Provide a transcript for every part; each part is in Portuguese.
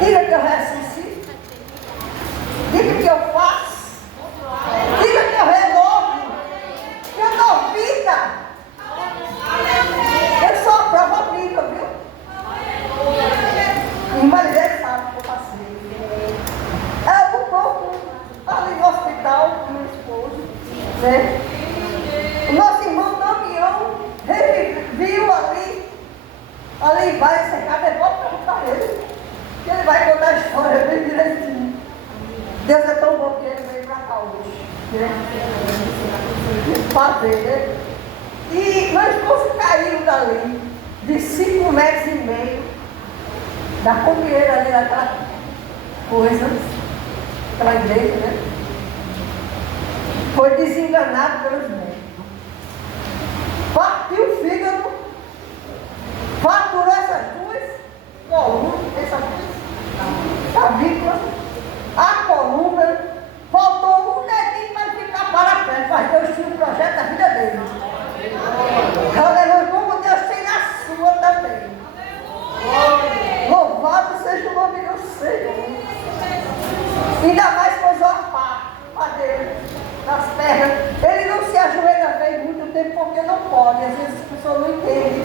Diga que eu ressuscito. Diga que eu faço. Diga que eu renovo. Que eu dou vida. Eu sou a prova viva, viu? Mas ele sabe que eu passei. É um pouco ali no hospital com meu esposo, né? O nosso irmão Damião viu ali vai secar, devolve para ele. E ele vai contar a história bem direitinho. Deus é tão bom que ele veio para cá hoje, né? Fazer, né? E meu esposo caiu dali, de 5 metros e meio, da comieira ali, daquela coisa, aquela igreja, né? Foi desenganado pelos médicos. Partiu o fígado, fraturou essas duas colunas, essas duas clavículas, a coluna, faltou um dedinho para ficar para frente, mas Deus tinha um projeto da vida dele. Aleluia, como Deus tem na sua também. Louvado seja o nome do Senhor. Ainda mais pôs uma pá dele nas pernas. Ele não se ajoelha bem muito tempo porque não pode. Às vezes as pessoas não entendem.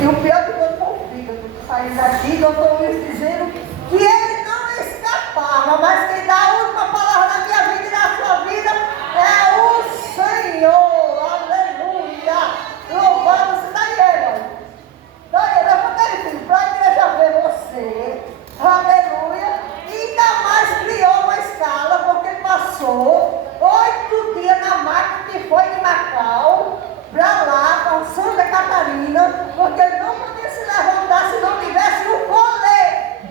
E o pior de tudo foi o fígado. Saindo daqui, doutor Luiz dizendo que ele não escapava, mas quem dá a última palavra na minha vida e na sua vida é o Senhor. Aleluia. Louvado se daí, irmão. Daí, levanta aí, filho, para a igreja ver você. Aleluia. E ainda mais criou uma escala, porque passou 8 dias na máquina que foi de Macau para lá, para Santa Catarina, porque ele não podia se levantar se não tivesse o colete.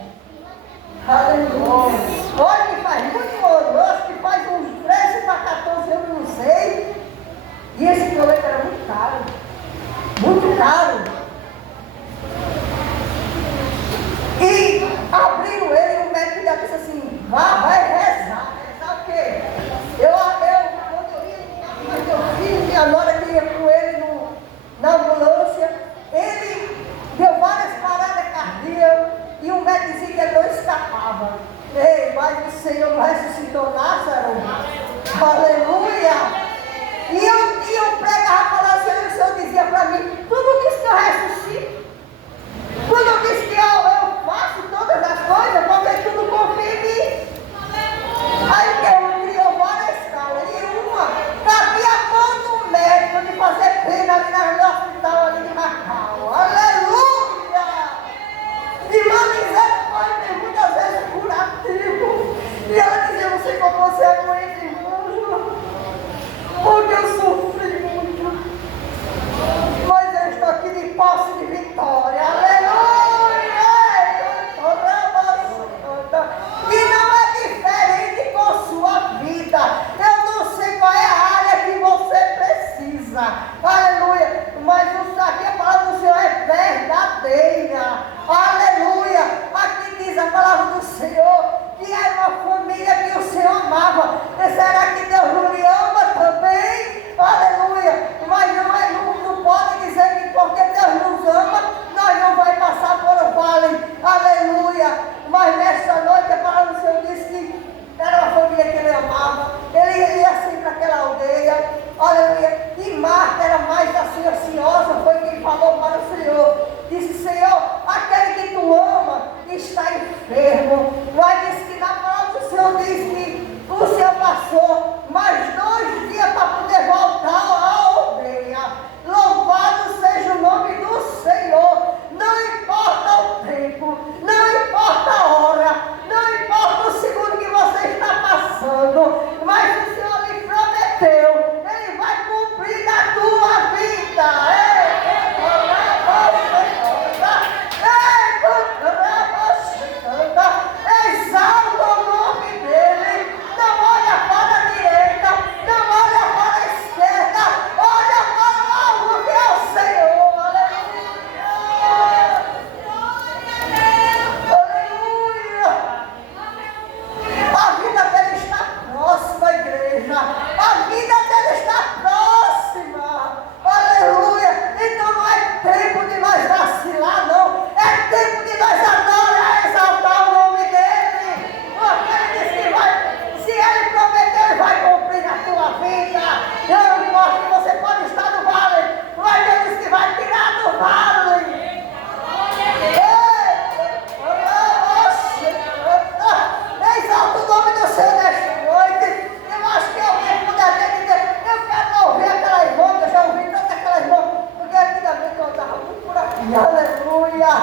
aleluia.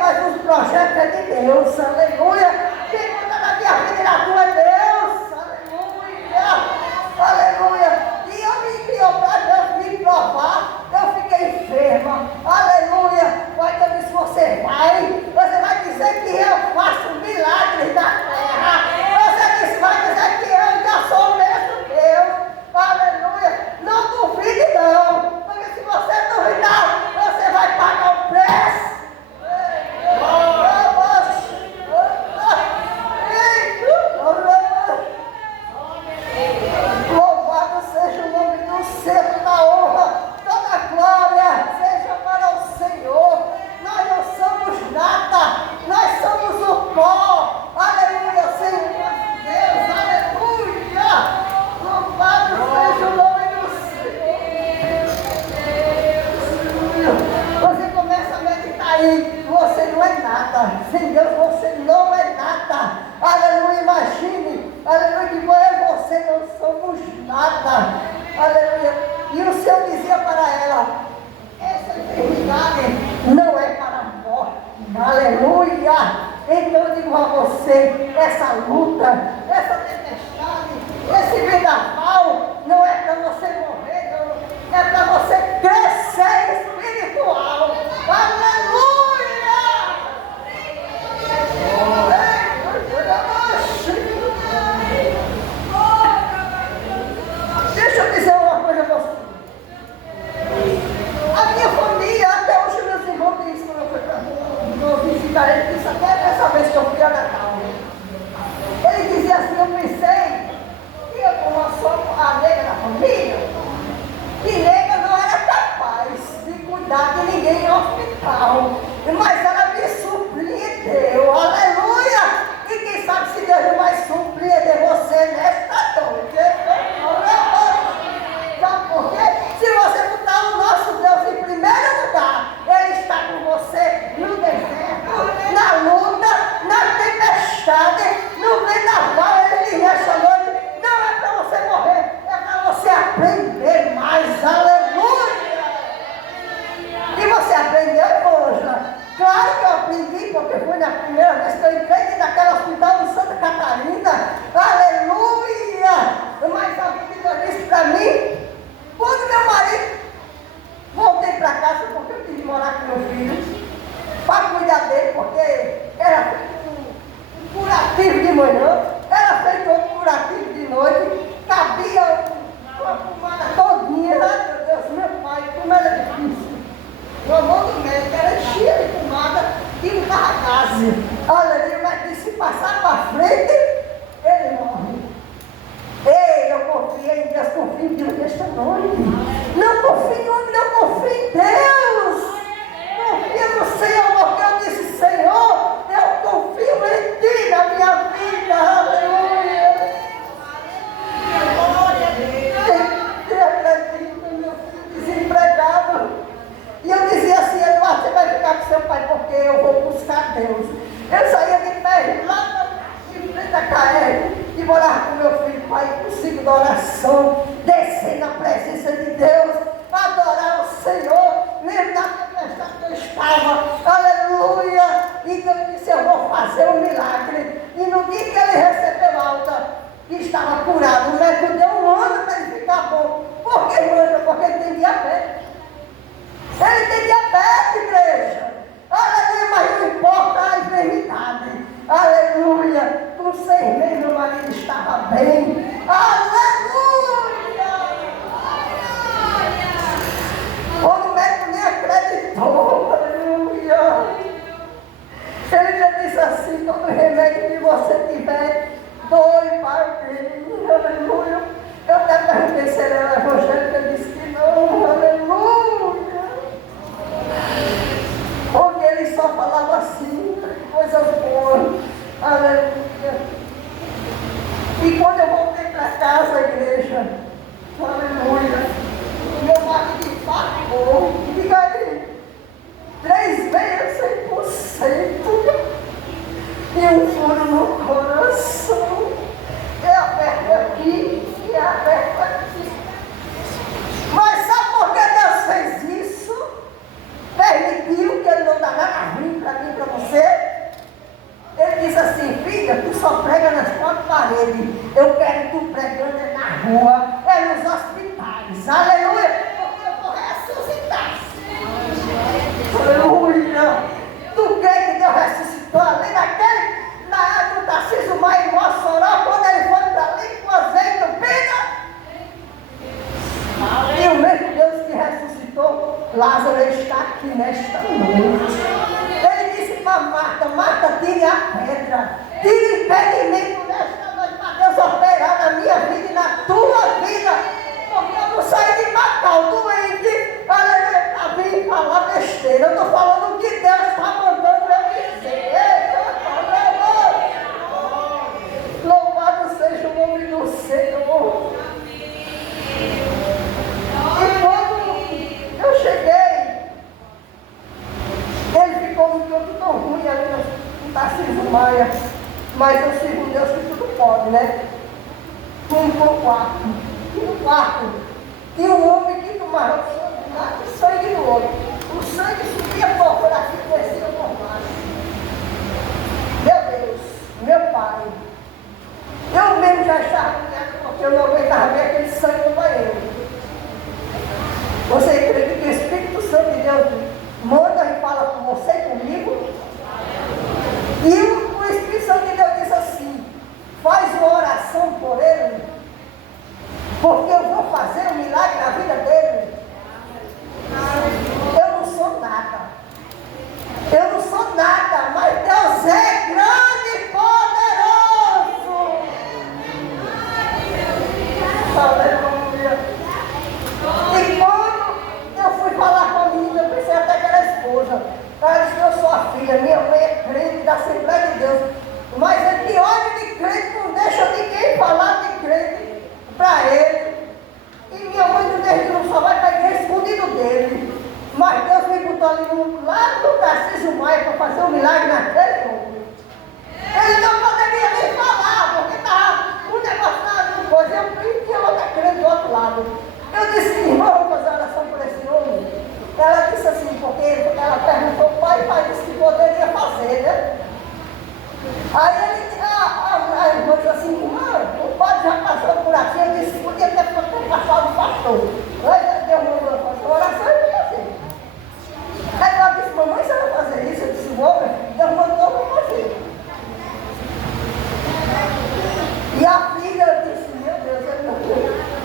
Mas os projetos é de Deus, aleluia. Quem manda na minha vida e na tua é Deus, aleluia, aleluia. E eu me criou para Deus me provar. Eu fiquei enferma, aleluia. Mas eu disse: você vai dizer que eu faço milagres na terra. Você disse: vai dizer que eu já sou o mesmo Deus, aleluia. Não duvide não, porque se você duvidar, você vai pagar o preço. Louvado seja o nome do Senhor, toda honra, toda glória seja para o Senhor. Nós não somos nada, nós somos o pó, aleluia, Senhor Deus, aleluia. Louvado seja o nome do Senhor. Você começa a meditar aí, você não é nada, sem Deus você não é nada, aleluia. Imagine, aleluia, que eu e você não somos nada, aleluia. E o Senhor dizia para ela: essa enfermidade não é para a morte, aleluia. Então eu digo a você: essa luta, essa tempestade, esse vendaval não é para você morrer, não, é para você crescer espiritual, aleluia. Deixa eu dizer uma coisa a você. A minha família, até hoje meus irmãos dizem, quando eu fui para visitar ele, disse até dessa vez que eu fui a Natal. Ele dizia assim: eu pensei que eu, como sou a nega da família, que nega não era capaz de cuidar de ninguém em hospital. Mas ela me surpreendeu, aleluia. E quem sabe se Deus não vai surpreender você nesta noite. Sabe por quê? Se você botar o nosso Deus em primeiro lugar, Ele está com você no deserto, na luta, na tempestade, no vendaval. Ele diz nesta noite: não é para você morrer, é para você aprender mais, aleluia. E você aprendeu, poxa? Claro que eu aprendi, porque foi na primeira vez que eu entrei dentro daquele hospital de Santa Catarina, aleluia. Mas a Bíblia disse para mim, quando meu marido, voltei para casa, porque eu quis morar com meu filho, para cuidar dele, porque era feito um curativo de manhã, era feito outro curativo de noite, cabia uma pomada todinha, meu Deus, meu pai, como era difícil. O mão do médico era cheia de pomada e um carro-gás. Aleluia, mas disse: se passar para frente, ele morre. Ei, eu confio em Deus, confio em Deus nesta noite. Não confio em homem, não confio em Deus. Confia no Senhor, porque eu disse: Senhor, eu confio em Ti na minha vida. Aleluia. Glória a Deus. Eu acredito, meu filho desempregado. E eu dizia assim: Eduardo, você vai ficar com seu pai, porque eu vou buscar Deus. Eu saía de pé, lá em frente da KR, e morava com meu filho, pai, com 5 da oração, descer na presença de Deus, adorar o Senhor, mesmo na tempestade que eu estava, aleluia. Então eu disse: eu vou fazer um milagre. E no dia que ele recebeu alta, estava curado. O médico deu um ano para ele ficar bom. Por que, irmã? Porque ele tem diabetes. Ele tem diabetes, igreja. Aleluia, mas não importa a enfermidade. Aleluia. Com 6 meses meu marido estava bem. Aleluia. O médico nem acreditou. Aleluia. Ele já disse assim: todo remédio que você tiver, doe para mim. Aleluia. Eu até perguntei se ele era evangélico, ele disse que não. Aleluia. Porque ele só falava assim, coisas boas, aleluia. E quando eu voltei para casa, igreja, aleluia, meu marido infartou, diga aí, 3 vezes 100%, e um furo no coração, é aperto aqui, e aperto aqui. Mas sabe por que Deus fez isso? Permitiu aqui nesta noite. Ele disse para Marta: Marta, tire a pedra, tire impedimento nesta noite para Deus operar na minha vida e na tua vida. Porque eu não saí de Macau doente, aleluia, para vir falar besteira. Eu estou falando o que Deus está mandando eu dizer. Louvado seja o nome do Senhor. E quando eu cheguei, ele ficou um pouco tão ruim ali no Tarcísio Maia, mas eu sigo um Deus que tudo pode, né? Fomos para o quarto. E no quarto tinha um homem que tomava sangue no olho. O sangue subia por aqui e descia por baixo. Meu Deus, meu Pai. Eu mesmo já estava porque eu não aguentava ver aquele sangue no banheiro. Você acredita que o Espírito Santo de Deus manda e fala com você e comigo? E o Espírito Santo de Deus disse assim: faz uma oração por ele, porque eu vou fazer um milagre na vida dele. Eu não sou nada. Eu não sou nada, mas Deus é grande e poderoso. Aleluia. E quando eu fui falar com a menina, eu pensei até que era a esposa. Ela disse: eu sou a filha, minha mãe é crente da Assembleia de Deus. Mas é de olho de crente, não deixa ninguém falar de crente para ele. E minha mãe não só vai para a igreja escondido dele. Mas Deus me botou ali lá no Tarcísio Maia para fazer um milagre naquele homem. Ele não poderia nem falar, porque estava um negócio na coisa. Eu tinha outra crente do outro lado. Eu disse: irmão, vou fazer oração por esse homem. Ela disse assim, porque ela perguntou, pai disse que poderia fazer, né? Aí a irmã disse assim: irmã, o padre já passou por aqui. Eu disse: podia ter passado o pastor. Aí Deus mandou fazer oração e eu fazer. Aí ela disse: mamãe, você vai fazer isso? Eu disse: vou, meu filho. Deus mandou, eu vou fazer. E a filha disse: meu Deus, eu não.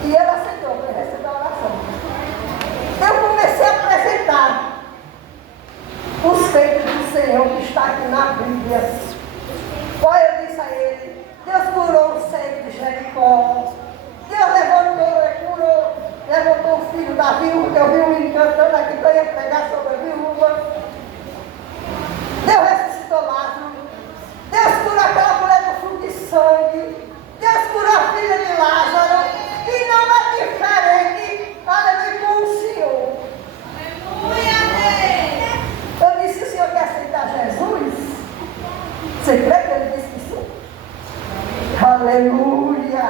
E ela aceitou, para receber a oração. Eu comecei a apresentar os feitos do Senhor que está aqui na Bíblia. Olha, eu disse a ele: Deus curou o cego de Jericó. Deus levantou o filho da viúva, que eu vi um encantando aqui para ele pregar sobre a viúva. Deus ressuscitou Lázaro. Deus curou aquela mulher do fluxo de sangue. Deus curou a filha de Lázaro. E não é diferente, aleluia, com o Senhor. Eu disse: o Senhor quer aceitar Jesus? Você crê que ele disse que sim? Aleluia!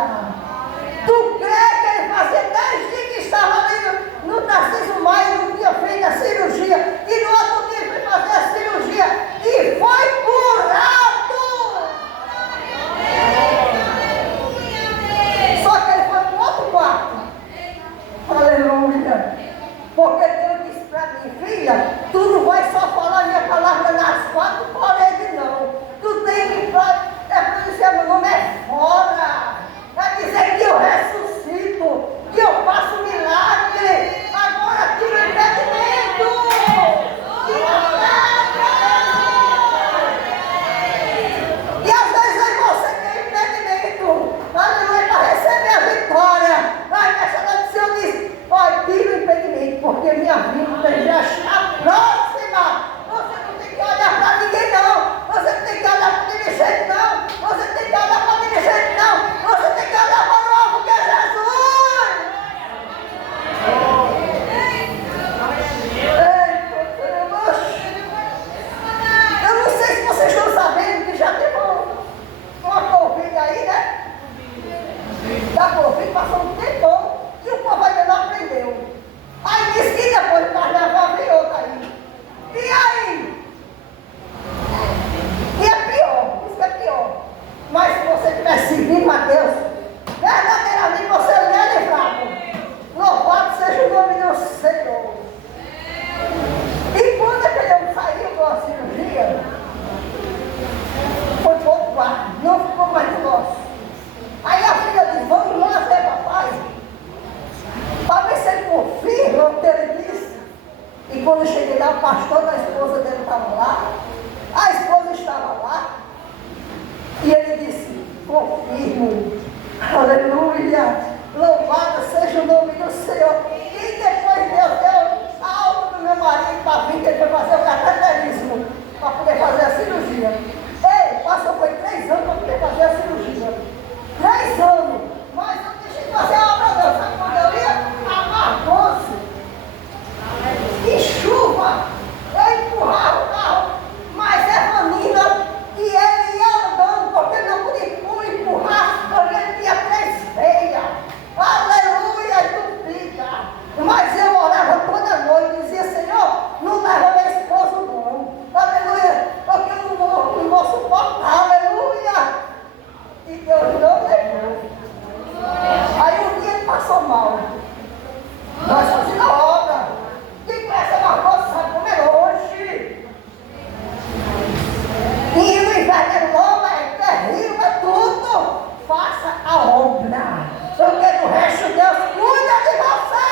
Tu crê que ele fazia 10 dias que estava ali no Tarcísio Maia, não tinha feito a cirurgia, e no outro dia foi fazer a cirurgia e foi curado! Só que ele foi para o outro quarto. Aleluia! Porque Deus disse para mim: filha, tu não vai só falar a minha palavra nas quatro paredes, não. Tu tem que falar, por isso que meu nome é fora. É dizer que eu ressuscito, que eu faço milagre. Agora tira o impedimento. Tira a pedra. E às vezes você tem impedimento. Aleluia, para receber a vitória. Mas nessa noite o Senhor diz: olha, tira o impedimento, porque minha vida já está próxima. Você não tem que olhar para ninguém, não. Você não tem que olhar para o dirigente, não. Você tem que olhar para o pastor da esposa dele estava lá, a esposa estava lá, e ele disse, confirmo, aleluia, louvado seja o nome do Senhor. E depois Deus deu algo do meu marido para vir, que ele foi fazer o cateterismo, para poder fazer a cirurgia. Ei, passou foi 3 anos para poder fazer a cirurgia. 3 anos, mas eu deixei de fazer a obra Deus, sabe quando eu ia? Amargou-se. E chuva, eu empurrava o carro, mas Evanina, e ele ia andando, porque não podia empurrar, porque ele tinha 3 veias. Aleluia, e fica. Mas eu orava toda noite, dizia, Senhor, não leva meu esposo não. Aleluia, porque eu não vou suportar, aleluia. E Deus não levou. Aí um dia ele passou mal. Nós fazíamos a obra. E presta uma coisa, sabe como é longe. E no inverno é longo, é terrível, é tudo. Faça a obra. Porque do resto Deus cuida de você.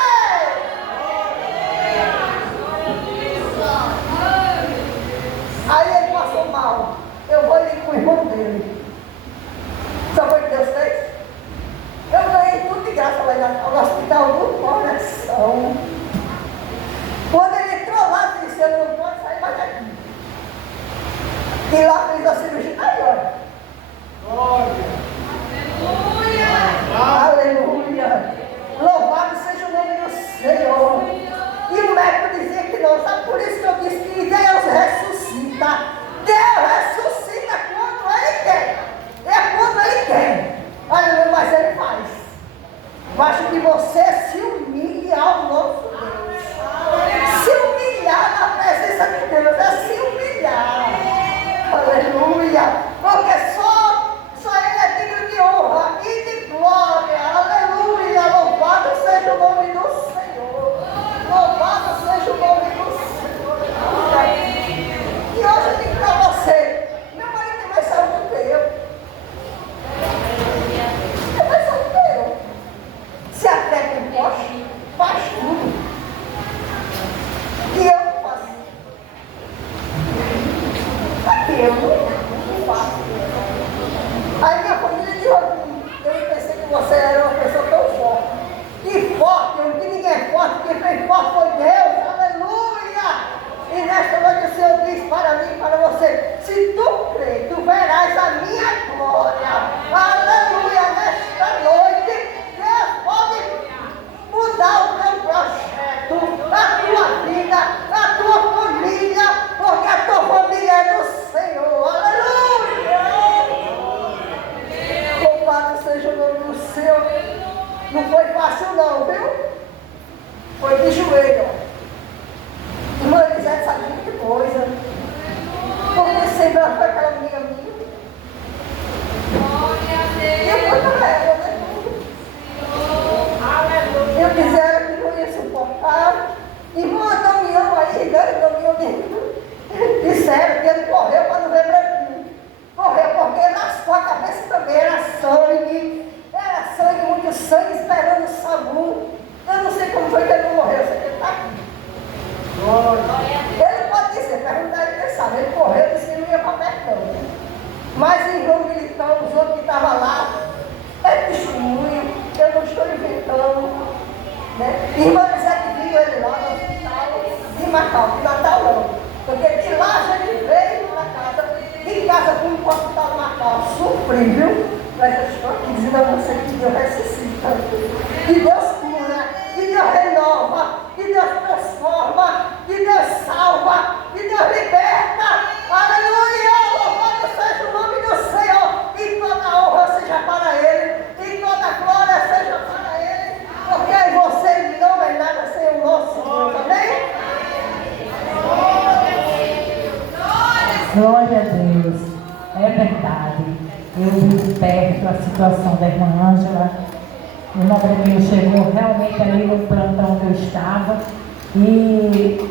Aí ele passou mal. Eu vou ir com o irmão dele. Sabe o que Deus fez? Eu ganhei tudo de graça lá no hospital do coração. Quando ele entrou lá, ele disse, eu não pode sair mais daqui. E lá fez a cirurgia. Aí, olha. Aleluia. Louvado seja o nome do Senhor. E o médico dizia que não. Sabe por isso que eu disse que Deus ressuscita. Deus ressuscita quando Ele quer. É quando Ele quer. Aleluia, mas Ele faz. Basta que você se humilhe ao nosso Deus. Se humilhar na presença de Deus é se humilhar. Aleluia. Porque só Ele é digno de honra e de glória. Aleluia. Louvado seja o nome do Senhor. Louvado seja o nome do Senhor. E hoje eu digo para você, meu marido tem mais saúde do que eu. Tem mais saúde do que eu. Se a fé tem poste, faz tudo. E eu não faço. Aqui eu não faço. Aí minha família disse, eu pensei que você era uma pessoa tão forte. E forte, eu não que ninguém é forte, quem fez forte foi Deus, aleluia! E nesta noite o Senhor diz para mim e para você, se tu crer, tu verás a minha glória, aleluia, nesta noite, Deus pode mudar o teu projeto, a tua vida, a tua família, porque a tua família é do Senhor, aleluia! Louvado seja o nome do Senhor. Não foi fácil não, viu? Foi de joelho. Irmã Elisete sabe muita coisa. Porque sempre ela foi aquela amiga minha. E eu fui para ela, né? Eu disse a ela que não ia suportar. Irmã, Damião aí, Damião disseram que ele correu para não ver branquinho. Correu porque na sua cabeça também era sangue. Era sangue, muito sangue, esperando o SAMU. Eu não sei como foi que ele não morreu, eu sei que ele está aqui. Ele pode dizer, perguntar ele, quem sabe, ele correu, disse que não ia para perto não. Mas irmão militão, os outros que estavam lá, é testemunho, eu não estou inventando. Né? Irmã Elisete viu ele lá no hospital de Macau, de Natal não. Porque de lá ele veio para casa, de casa fui para o hospital de Macau, sofrível. Mas eu estou aqui dizendo a você que Deus ressuscita, que Deus cura, que Deus renova, que Deus transforma, que Deus salva, que Deus liberta. Aleluia! Louvado seja o nome do Senhor. E toda a honra seja para Ele, e toda a glória seja para Ele, porque você não é nada sem o nosso Deus. Amém? Glória a Deus. É verdade. Eu vi perto a situação da irmã Ângela. O irmão Bremil chegou realmente ali no plantão que eu estava. E